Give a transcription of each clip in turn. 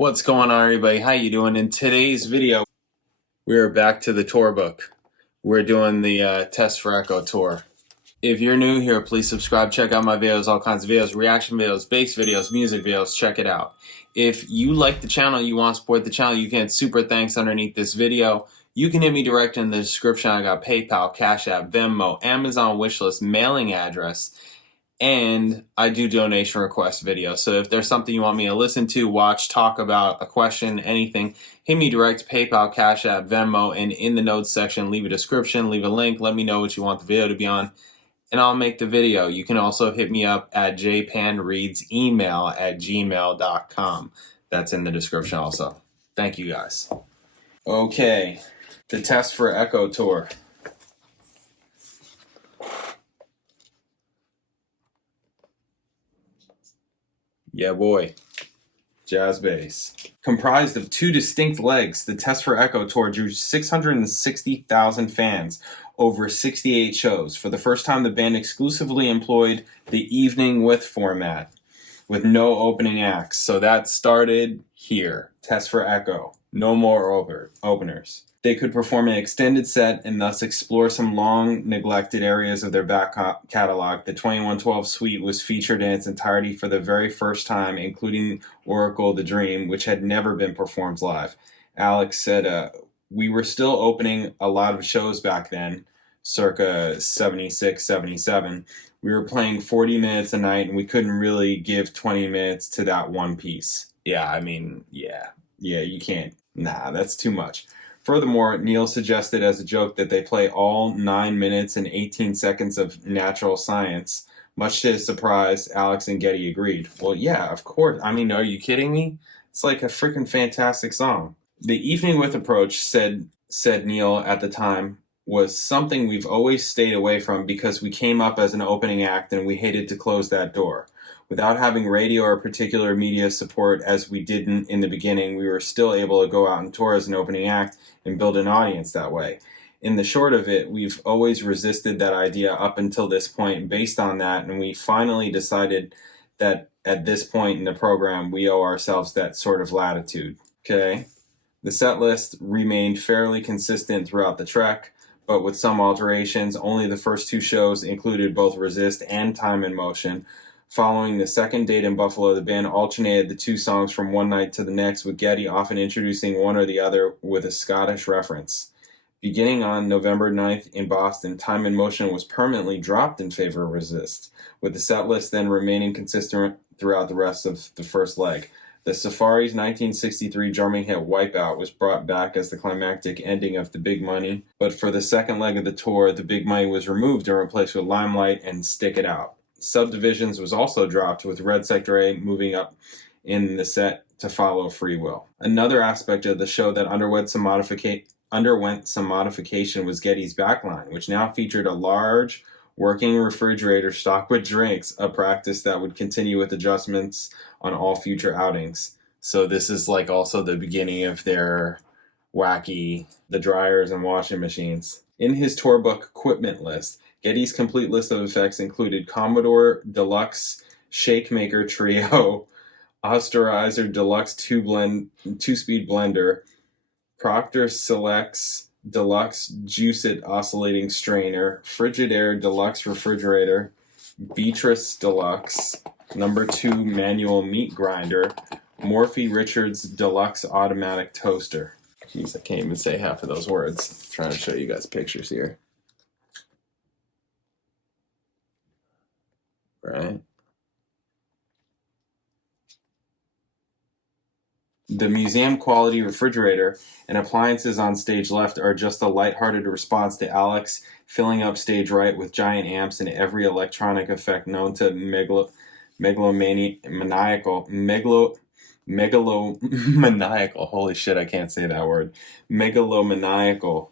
What's going on, everybody? How you doing? In today's video, we are back to the tour book. We're doing the Test for Echo tour. If you're new here, please subscribe. Check out my videos, all kinds of videos, reaction videos, bass videos, music videos. Check it out. If you like the channel, you want to support the channel, you can hit super thanks underneath this video. You can hit me direct in the description. I got PayPal, Cash App, Venmo, Amazon wishlist, mailing address, and I do donation request videos. So if there's something you want me to listen to, watch, talk about, a question, anything, hit me direct, PayPal, Cash App, Venmo, and in the notes section, leave a description, leave a link, let me know what you want the video to be on, and I'll make the video. You can also hit me up at jpanreadsemail@gmail.com. That's in the description also. Thank you guys. Okay, the Test for Echo tour. Yeah, boy. Jazz bass. Comprised of two distinct legs, the Test for Echo tour drew 660,000 fans over 68 shows. For the first time, the band exclusively employed the evening with format, with no opening acts. So that started here. Test for Echo. No more openers. They could perform an extended set and thus explore some long-neglected areas of their back catalog. The 2112 suite was featured in its entirety for the very first time, including Oracle the Dream, which had never been performed live. Alex said, we were still opening a lot of shows back then, circa 76, 77. We were playing 40 minutes a night, and we couldn't really give 20 minutes to that one piece. Yeah, I mean, yeah, you can't. Nah, that's too much. Furthermore, Neil suggested as a joke that they play all 9 minutes and 18 seconds of Natural Science. Much to his surprise, Alex and Geddy agreed. Well, yeah, of course. I mean, are you kidding me? It's like a freaking fantastic song. The evening with approach, said Neil at the time, was something we've always stayed away from because we came up as an opening act and we hated to close that door. Without having radio or particular media support as we didn't in the beginning, we were still able to go out and tour as an opening act and build an audience that way. In the short of it, we've always resisted that idea up until this point based on that, and we finally decided that at this point in the program, we owe ourselves that sort of latitude. Okay? The set list remained fairly consistent throughout the trek, but with some alterations. Only the first two shows included both Resist and Time in Motion. Following the second date in Buffalo, the band alternated the two songs from one night to the next, with Geddy often introducing one or the other with a Scottish reference. Beginning on November 9th in Boston, Time in Motion was permanently dropped in favor of Resist, with the set list then remaining consistent throughout the rest of the first leg. The Safari's 1963 drumming hit Wipeout was brought back as the climactic ending of The Big Money, but for the second leg of the tour, The Big Money was removed and replaced with Limelight and Stick It Out. Subdivisions was also dropped, with Red Sector A moving up in the set to follow Free Will. Another aspect of the show that underwent some modification was Geddy's backline, which now featured a large working refrigerator stocked with drinks, a practice that would continue with adjustments on all future outings. So this is like also the beginning of their wacky, the dryers and washing machines. In his tour book equipment list, Geddy's complete list of effects included Commodore Deluxe Shake Maker Trio, Osterizer Deluxe 2-speed blender, Proctor Selects Deluxe Juice-It Oscillating Strainer, Frigidaire Deluxe Refrigerator, Beatrice Deluxe, number 2 Manual Meat Grinder, Morphy Richards Deluxe Automatic Toaster. Jeez, I can't even say half of those words. I'm trying to show you guys pictures here. Right? The museum quality refrigerator and appliances on stage left are just a lighthearted response to Alex filling up stage right with giant amps and every electronic effect known to megalomaniacal, holy shit, I can't say that word, megalomaniacal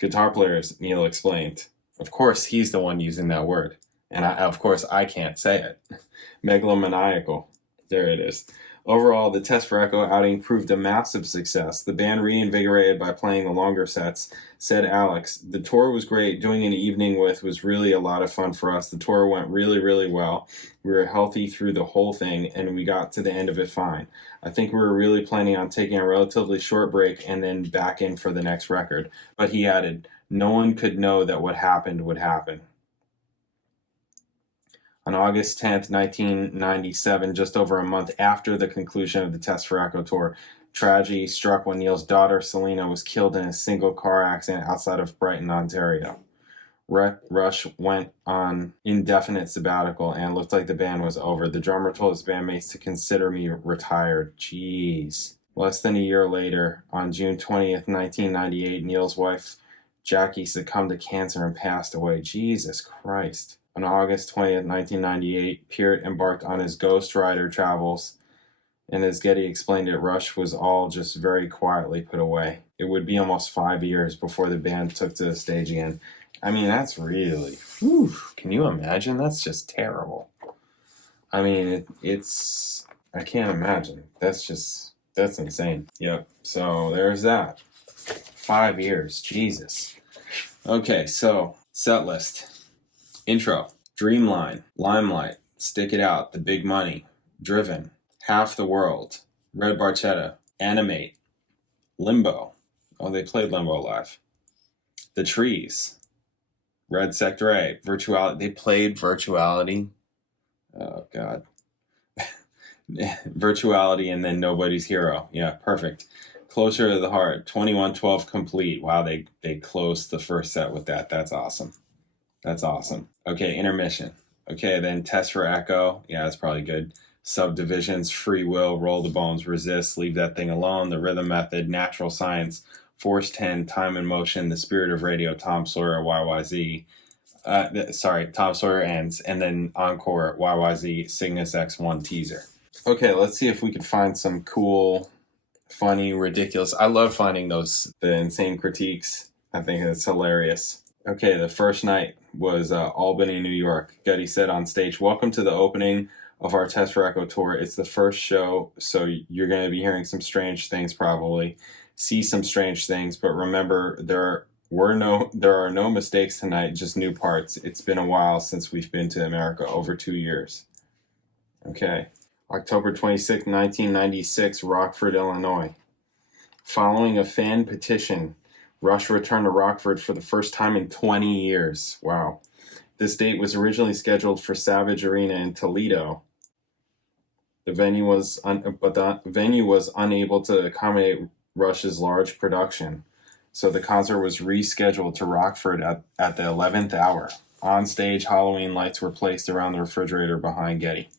guitar players, Neil explained. Of course, he's the one using that word. And of course, I can't say it. Megalomaniacal. There it is. Overall, the Test for Echo outing proved a massive success. The band reinvigorated by playing the longer sets. Said Alex, "The tour was great. Doing an evening with was really a lot of fun for us. The tour went really, really well. We were healthy through the whole thing, and we got to the end of it fine. I think we were really planning on taking a relatively short break and then back in for the next record." But he added, "No one could know that what happened would happen." On August 10th, 1997, just over a month after the conclusion of the Test for Echo tour, tragedy struck when Neil's daughter, Selena, was killed in a single car accident outside of Brighton, Ontario. Rush went on indefinite sabbatical and looked like the band was over. The drummer told his bandmates to consider me retired. Jeez. Less than a year later, on June 20th, 1998, Neil's wife, Jackie, succumbed to cancer and passed away. Jesus Christ. On August 20th, 1998, Peart embarked on his Ghost Rider travels, and as Geddy explained it, Rush was all just very quietly put away. It would be almost 5 years before the band took to the stage again. I mean, that's really... Whew, can you imagine? That's just terrible. I mean, it's... I can't imagine. That's insane. Yep, so there's that. 5 years. Jesus. Okay, so, set list. Intro, Dreamline, Limelight, Stick It Out, The Big Money, Driven, Half the World, Red Barchetta, Animate, Limbo. Oh, they played Limbo live. The Trees, Red Sector A, Virtuality. They played Virtuality. Oh, God. Virtuality and then Nobody's Hero. Yeah, perfect. Closer to the Heart, 2112 Complete. Wow, they closed the first set with that. That's awesome. That's awesome. Okay, Intermission. Okay, then Test for Echo. Yeah, that's probably good. Subdivisions, Free Will, Roll the Bones, Resist, Leave That Thing Alone, The Rhythm Method, Natural Science, Force 10, Time and Motion, The Spirit of Radio, Tom Sawyer, YYZ. Tom Sawyer ends, and then Encore, YYZ, Cygnus X1 teaser. Okay, let's see if we can find some cool, funny, ridiculous. I love finding the insane critiques. I think it's hilarious. Okay, the first night was Albany, New York. Geddy said on stage, "Welcome to the opening of our Test for Echo tour. It's the first show, so you're going to be hearing some strange things probably. See some strange things, but remember, there are no mistakes tonight, just new parts. It's been a while since we've been to America, over 2 years." Okay. October 26, 1996, Rockford, Illinois. Following a fan petition, Rush returned to Rockford for the first time in 20 years. Wow. This date was originally scheduled for Savage Arena in Toledo. The venue was unable to accommodate Rush's large production, so the concert was rescheduled to Rockford at the 11th hour. On stage, Halloween lights were placed around the refrigerator behind Geddy.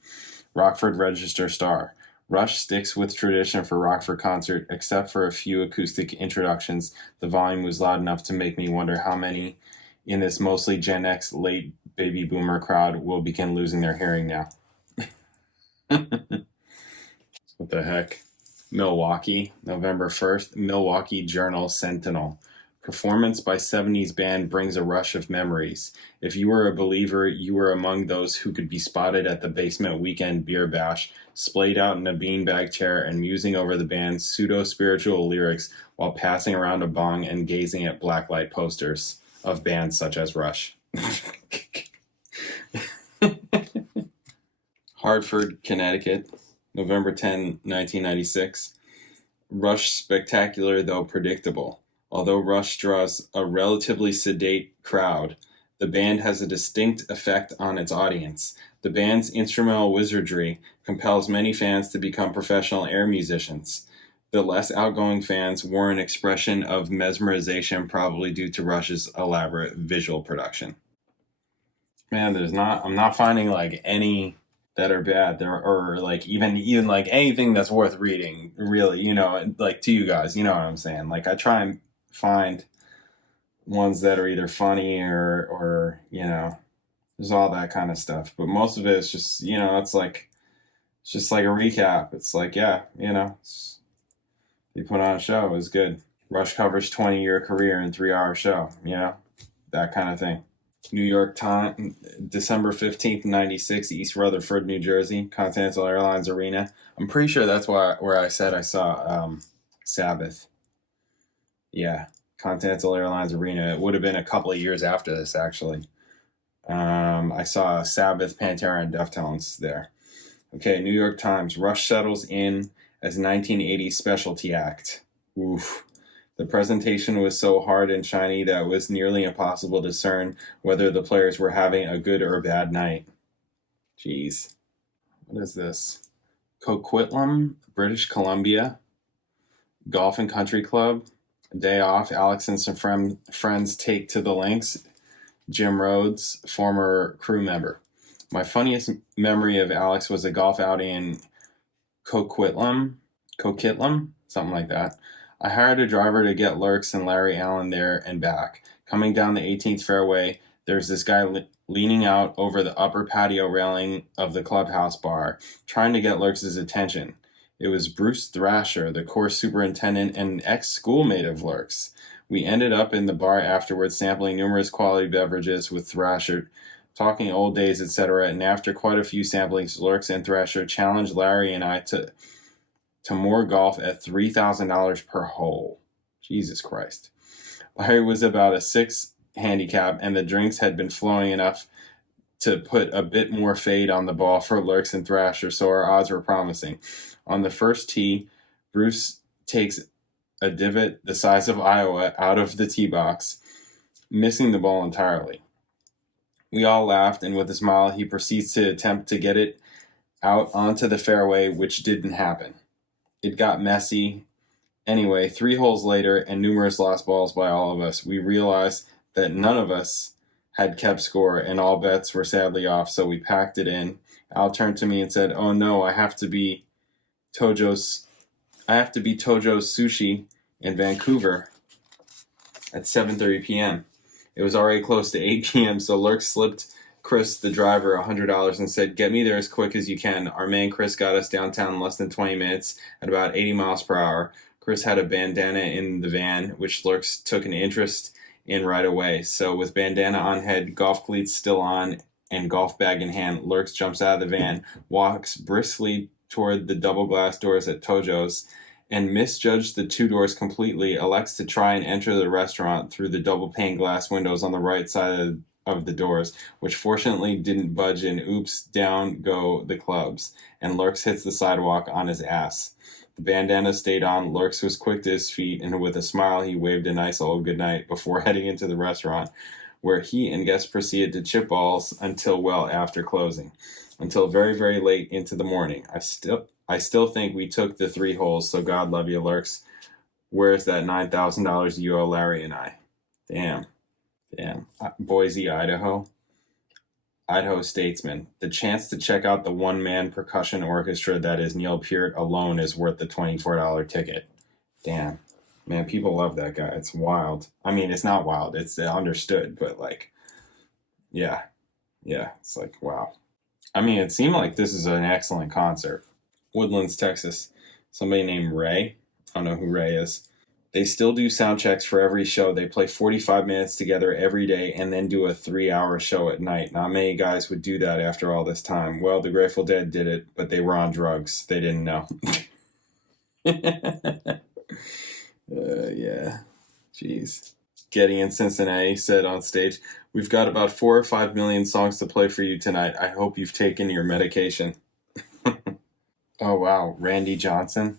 Rockford Register Starr. Rush sticks with tradition for Rockford concert, except for a few acoustic introductions. The volume was loud enough to make me wonder how many in this mostly Gen X late baby boomer crowd will begin losing their hearing now. What the heck? Milwaukee, November 1st, Milwaukee Journal Sentinel. Performance by 70s band brings a rush of memories. If you were a believer, you were among those who could be spotted at the basement weekend beer bash, splayed out in a beanbag chair and musing over the band's pseudo-spiritual lyrics while passing around a bong and gazing at blacklight posters of bands such as Rush. Hartford, Connecticut, November 10, 1996. Rush spectacular, though predictable. Although Rush draws a relatively sedate crowd, the band has a distinct effect on its audience. The band's instrumental wizardry compels many fans to become professional air musicians. The less outgoing fans wore an expression of mesmerization, probably due to Rush's elaborate visual production. Man, I'm not finding like any that are bad or like even like anything that's worth reading, really, like to you guys, you know what I'm saying? Like I try and find ones that are either funny or there's all that kind of stuff, but most of it is just it's just like a recap. It's like you put on a show, it was good. Rush covers 20-year career in 3-hour show, that kind of thing. New York Times, December 15th, 96, East Rutherford, New Jersey, Continental Airlines Arena. I'm pretty sure that's where I said I saw Sabbath. Yeah, Continental Airlines Arena. It would have been a couple of years after this, actually. I saw Sabbath, Pantera, and Deftones there. Okay, New York Times. Rush settles in as 1980 specialty act. Oof. The presentation was so hard and shiny that it was nearly impossible to discern whether the players were having a good or bad night. Jeez. What is this? Coquitlam, British Columbia. Golf and Country Club. Day off. Alex and some friends take to the links. Jim Rhodes, former crew member. My funniest memory of Alex was a golf outing in Coquitlam, something like that. I hired a driver to get Lurks and Larry Allen there and back. Coming down the 18th fairway, there's this guy leaning out over the upper patio railing of the clubhouse bar, trying to get Lurks' attention. It was Bruce Thrasher, the course superintendent and an ex-schoolmate of Lurks. We ended up in the bar afterwards, sampling numerous quality beverages with Thrasher, talking old days, etc. And after quite a few samplings, Lurks and Thrasher challenged Larry and I to more golf at $3,000 per hole. Jesus Christ. Larry was about a 6 handicap, and the drinks had been flowing enough to put a bit more fade on the ball for Lurks and Thrasher, so our odds were promising. On the first tee, Bruce takes a divot the size of Iowa out of the tee box, missing the ball entirely. We all laughed, and with a smile, he proceeds to attempt to get it out onto the fairway, which didn't happen. It got messy. Anyway, 3 holes later, and numerous lost balls by all of us, we realized that none of us had kept score, and all bets were sadly off, so we packed it in. Al turned to me and said, "Oh no, I have to be Tojo's Sushi in Vancouver at 7:30 p.m. It was already close to 8 p.m., so Lurk slipped Chris, the driver, $100 and said, "Get me there as quick as you can." Our man Chris got us downtown in less than 20 minutes at about 80 miles per hour. Chris had a bandana in the van, which Lurks took an interest in right away. So with bandana on head, golf cleats still on, and golf bag in hand, Lurks jumps out of the van, walks briskly toward the double glass doors at Tojo's, and misjudged the 2 doors completely, elects to try and enter the restaurant through the double pane glass windows on the right side of the doors, which fortunately didn't budge, and oops, down go the clubs, and Lurks hits the sidewalk on his ass. The bandana stayed on. Lurks was quick to his feet, and with a smile he waved a nice old goodnight before heading into the restaurant, where he and guests proceeded to chip balls until well after closing, until very, very late into the morning. I still think we took the 3 holes, so God love you, Lurks. Where's that $9,000 you owe Larry and I? Damn. Boise, Idaho. Idaho Statesman. The chance to check out the one-man percussion orchestra that is Neil Peart alone is worth the $24 ticket. Damn. Man, people love that guy. It's wild. I mean, it's not wild. It's understood, but yeah. It's like, wow. I mean, it seemed like this is an excellent concert. Woodlands, Texas. Somebody named Ray. I don't know who Ray is. They still do sound checks for every show. They play 45 minutes together every day and then do a 3-hour show at night. Not many guys would do that after all this time. Well, the Grateful Dead did it, but they were on drugs. They didn't know. Yeah. Jeez. Getty in Cincinnati said on stage, "We've got about 4 or 5 million songs to play for you tonight. I hope you've taken your medication." Oh, wow. Randy Johnson,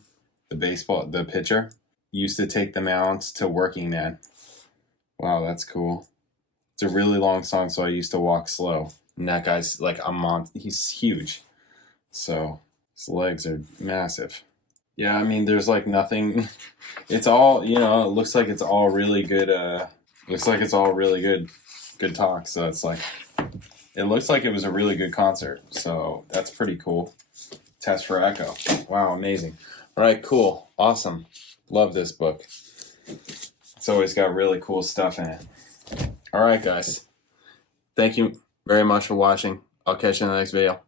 the pitcher, used to take the mounds to Working Man. Wow, that's cool. It's a really long song, so I used to walk slow. And that guy's like he's huge. So his legs are massive. Yeah, I mean, there's like nothing. It's all, it looks like it's all really good. Good talk. So it's like, it looks like it was a really good concert. So that's pretty cool. Test for Echo. Wow, amazing. All right, cool. Awesome. Love this book. It's always got really cool stuff in it. All right, guys. Thank you very much for watching. I'll catch you in the next video.